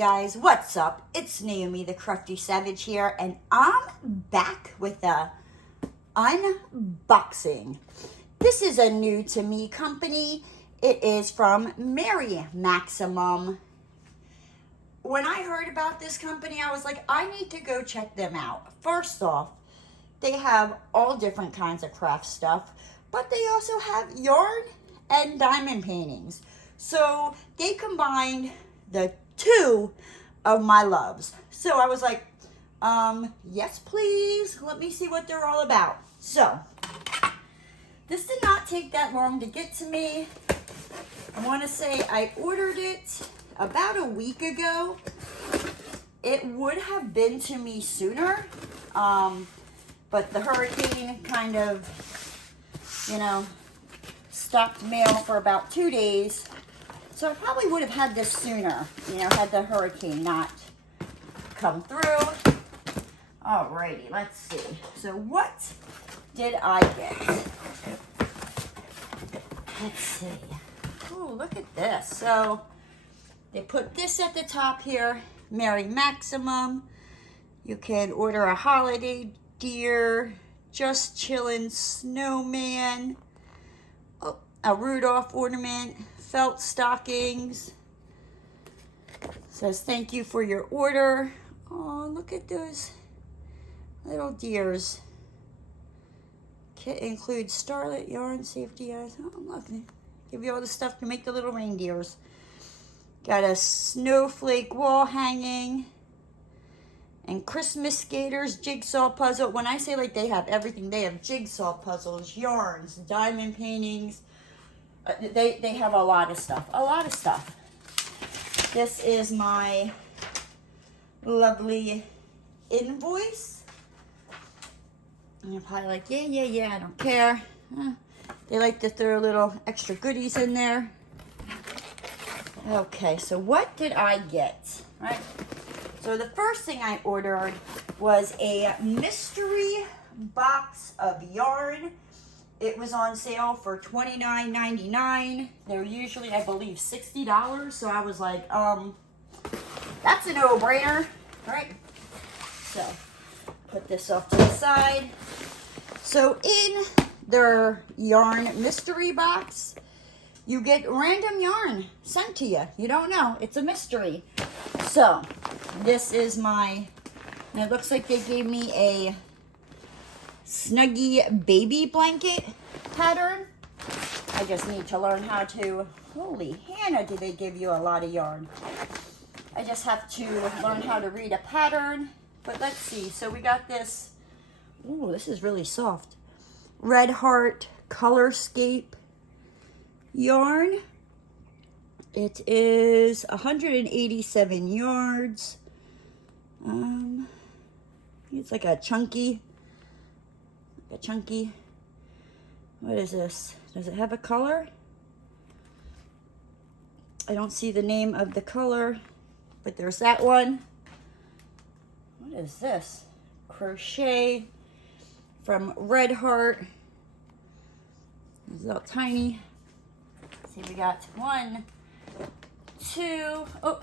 guys, what's up? It's Naomi the Crafty Savage here, and I'm back with a unboxing. This is a new to me company. It is from Mary Maxim. When I heard about this company, I was like, I need to go check them out. First off, they have all different kinds of craft stuff, but they also have yarn and diamond paintings. So they combined the two of my loves. So I was like, yes, please. Let me see what they're all about. So this did not take that long to get to me. I want to say I ordered it about a week ago. It would have been to me sooner, but the hurricane kind of, stopped mail for about 2 days. So I probably would have had this sooner, had the hurricane not come through. Alrighty, let's see. So what did I get? Let's see. Oh, look at this. So they put this at the top here, Mary Maxim. You can order a holiday deer, just chillin' snowman, a Rudolph ornament, felt stockings. Says thank you for your order. Oh, look at those little deers. Kit includes starlet yarn, safety eyes. Oh, lovely. Give you all the stuff to make the little reindeers. Got a snowflake wall hanging. And Christmas skaters, jigsaw puzzle. When I say like they have everything, they have jigsaw puzzles, yarns, diamond paintings. They have a lot of stuff. A lot of stuff. This is my lovely invoice. And you're probably like, yeah, I don't care. They like to throw little extra goodies in there. Okay, so what did I get? Right. So the first thing I ordered was a mystery box of yarn. It was on sale for $29.99. They're usually, I believe, $60. So I was like, that's a no-brainer, right? So put this off to the side. So in their yarn mystery box, you get random yarn sent to you. You don't know. It's a mystery. So this is my, and it looks like they gave me a Snuggie baby blanket pattern. I just need to learn how to, holy Hannah, do they give you a lot of yarn. I just have to learn how to read a pattern. But let's see, so we got this, ooh, this is really soft. Red Heart Colorscape yarn. It is 187 yards. It's like a chunky, what is this? Does it have a color? I don't see the name of the color, but there's that one. What is this? Crochet from Red Heart. It's a little tiny. Let's see, we got one, two. Oh,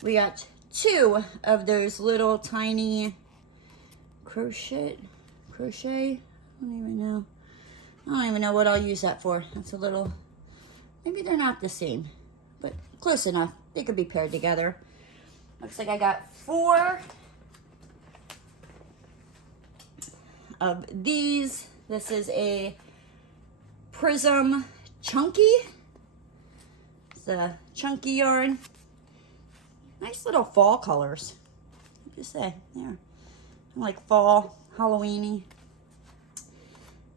we got two of those little tiny crochet. I don't even know what I'll use that for. That's a little, maybe they're not the same, but close enough. They could be paired together. Looks like I got 4 of these. This is a Prism Chunky. It's a chunky yarn. Nice little fall colors. What do you say? There. I like fall, Halloweeny.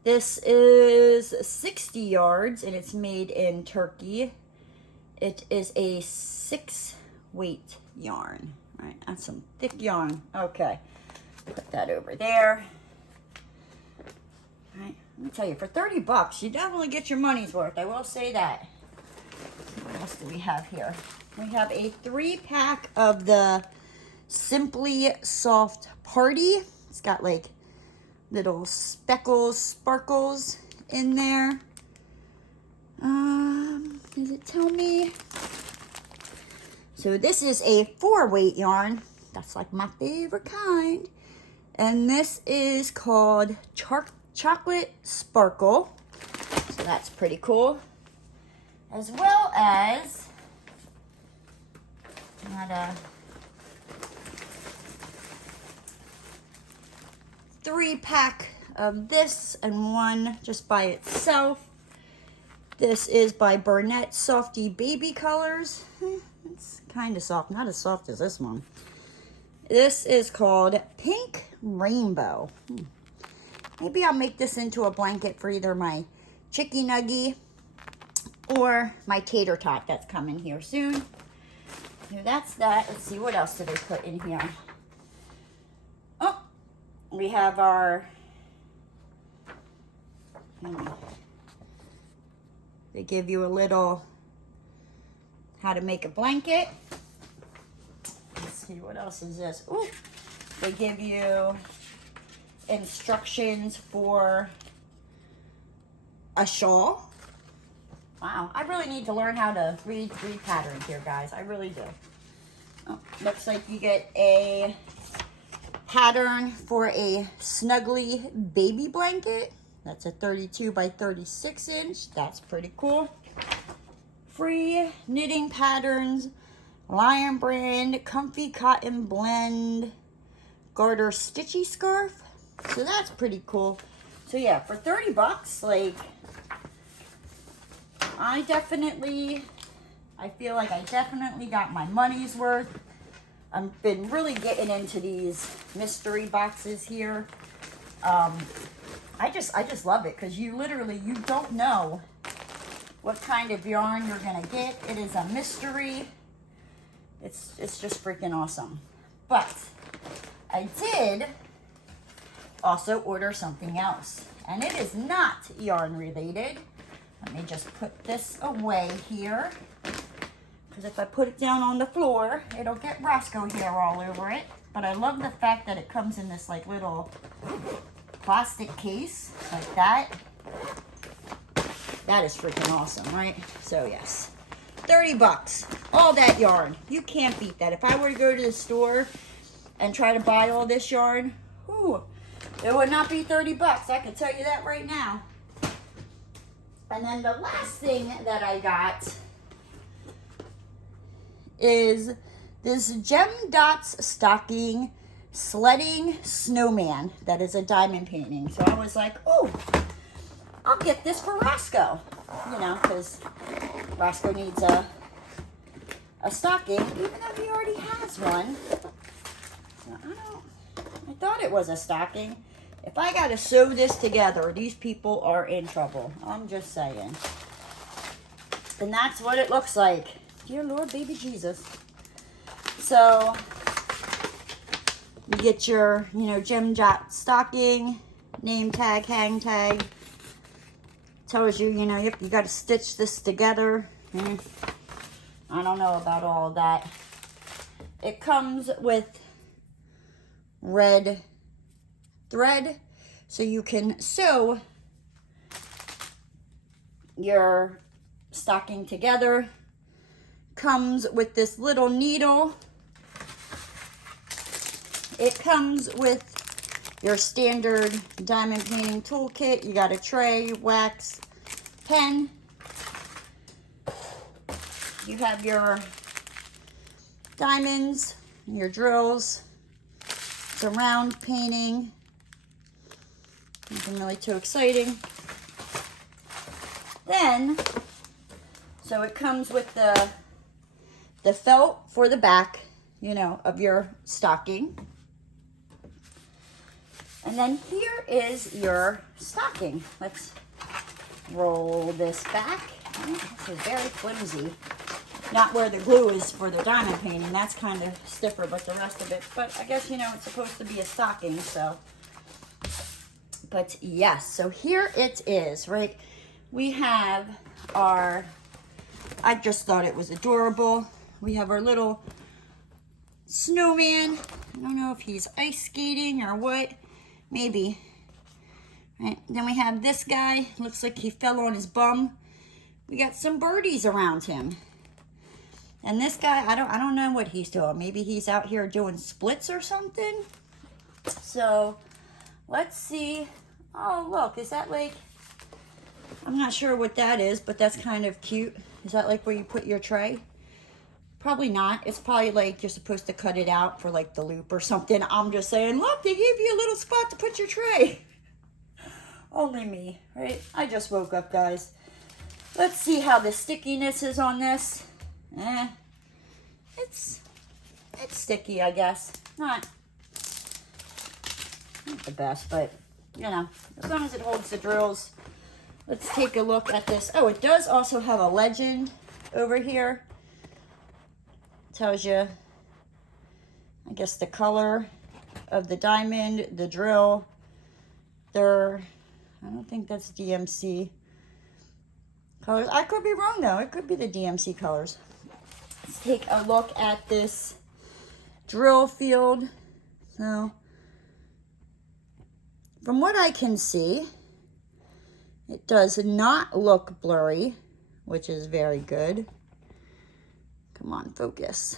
This is 60 yards and it's made in Turkey. It is a 6-weight yarn. All right, that's some thick yarn. Okay, put that over there. All right, let me tell you, for 30 bucks, you definitely get your money's worth. I will say that. What else do we have here? We have a 3-pack of the Simply Soft Party. It's got like little speckles, sparkles in there. Does it tell me? So this is a 4-weight yarn. That's like my favorite kind. And this is called Chocolate Sparkle. So that's pretty cool. As well as, got a 3-pack of this and one just by itself. This is by Burnett Softy Baby Colors. It's kind of soft, not as soft as this one. This is called Pink Rainbow. Maybe I'll make this into a blanket for either my chicky nugget or my tater tot that's coming here soon. So that's that. Let's see, what else did they put in here? Oh, we have our, they give you a little how to make a blanket. Let's see, what else is this? Ooh, they give you instructions for a shawl. Wow, I really need to learn how to read patterns here, guys. I really do. Oh, looks like you get a pattern for a snuggly baby blanket. That's a 32 by 36 inch. That's pretty cool. Free knitting patterns, Lion Brand, Comfy Cotton Blend, Garter Stitchy Scarf. So that's pretty cool. So yeah, for 30 bucks, like, I feel like I definitely got my money's worth. I've been really getting into these mystery boxes here. I just love it because you don't know what kind of yarn you're gonna get. It is a mystery. It's just freaking awesome. But I did also order something else, and it is not yarn related. Let me just put this away here, because if I put it down on the floor, it'll get Roscoe hair all over it. But I love the fact that it comes in this like little plastic case like that. That is freaking awesome, right? So yes, 30 bucks, all that yarn. You can't beat that. If I were to go to the store and try to buy all this yarn, whew, it would not be 30 bucks. I can tell you that right now. And then the last thing that I got is this Gem Dots Stocking Sledding Snowman that is a diamond painting. So I was like, oh, I'll get this for Roscoe, you know, because Roscoe needs a stocking, even though he already has one. So I thought it was a stocking. If I got to sew this together, these people are in trouble. I'm just saying. And that's what it looks like. Dear Lord, baby Jesus. So, you get your, Gem Dot stocking, name tag, hang tag. Tells you, you got to stitch this together. I don't know about all of that. It comes with red thread, so you can sew your stocking together. Comes with this little needle. It comes with your standard diamond painting toolkit. You got a tray, wax, pen. You have your diamonds, your drills. It's a round painting. Nothing really too exciting. Then, so it comes with the felt for the back, of your stocking. And then here is your stocking. Let's roll this back. This is very flimsy. Not where the glue is for the diamond painting. That's kind of stiffer, but the rest of it. But I guess, it's supposed to be a stocking, so. But yes, so here it is, right? We have our, I just thought it was adorable. We have our little snowman. I don't know if he's ice skating or what. Maybe. Right. Then we have this guy. Looks like he fell on his bum. We got some birdies around him. And this guy, I don't know what he's doing. Maybe he's out here doing splits or something. So let's see. Oh, look, is that like, I'm not sure what that is, but that's kind of cute. Is that like where you put your tray? Probably not. It's probably like you're supposed to cut it out for like the loop or something. I'm just saying, look, they gave you a little spot to put your tray. Only me, right? I just woke up, guys. Let's see how the stickiness is on this. It's sticky, I guess. Not the best, but you know, as long as it holds the drills. Let's take a look at this. Oh, it does also have a legend over here. Tells you, I guess, the color of the diamond, the drill. I don't think that's DMC colors. I could be wrong though. It could be the DMC colors. Let's take a look at this drill field. So, from what I can see, it does not look blurry, which is very good. Come on, focus.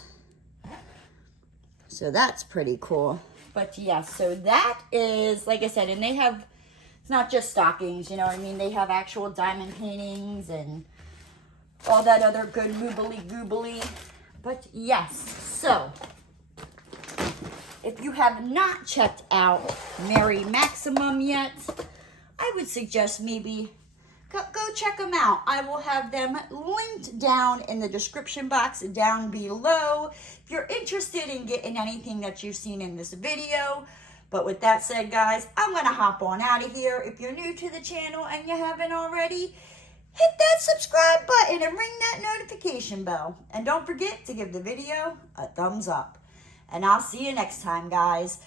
So that's pretty cool. But yes, so that is, like I said, and they have, it's not just stockings, you know what I mean? They have actual diamond paintings and all that other good moobly goobly. But yes, so if you have not checked out Mary Maximum yet, I would suggest maybe go check them out. I will have them linked down in the description box down below if you're interested in getting anything that you've seen in this video. But with that said, guys, I'm going to hop on out of here. If you're new to the channel and you haven't already, hit that subscribe button and ring that notification bell. And don't forget to give the video a thumbs up. And I'll see you next time, guys.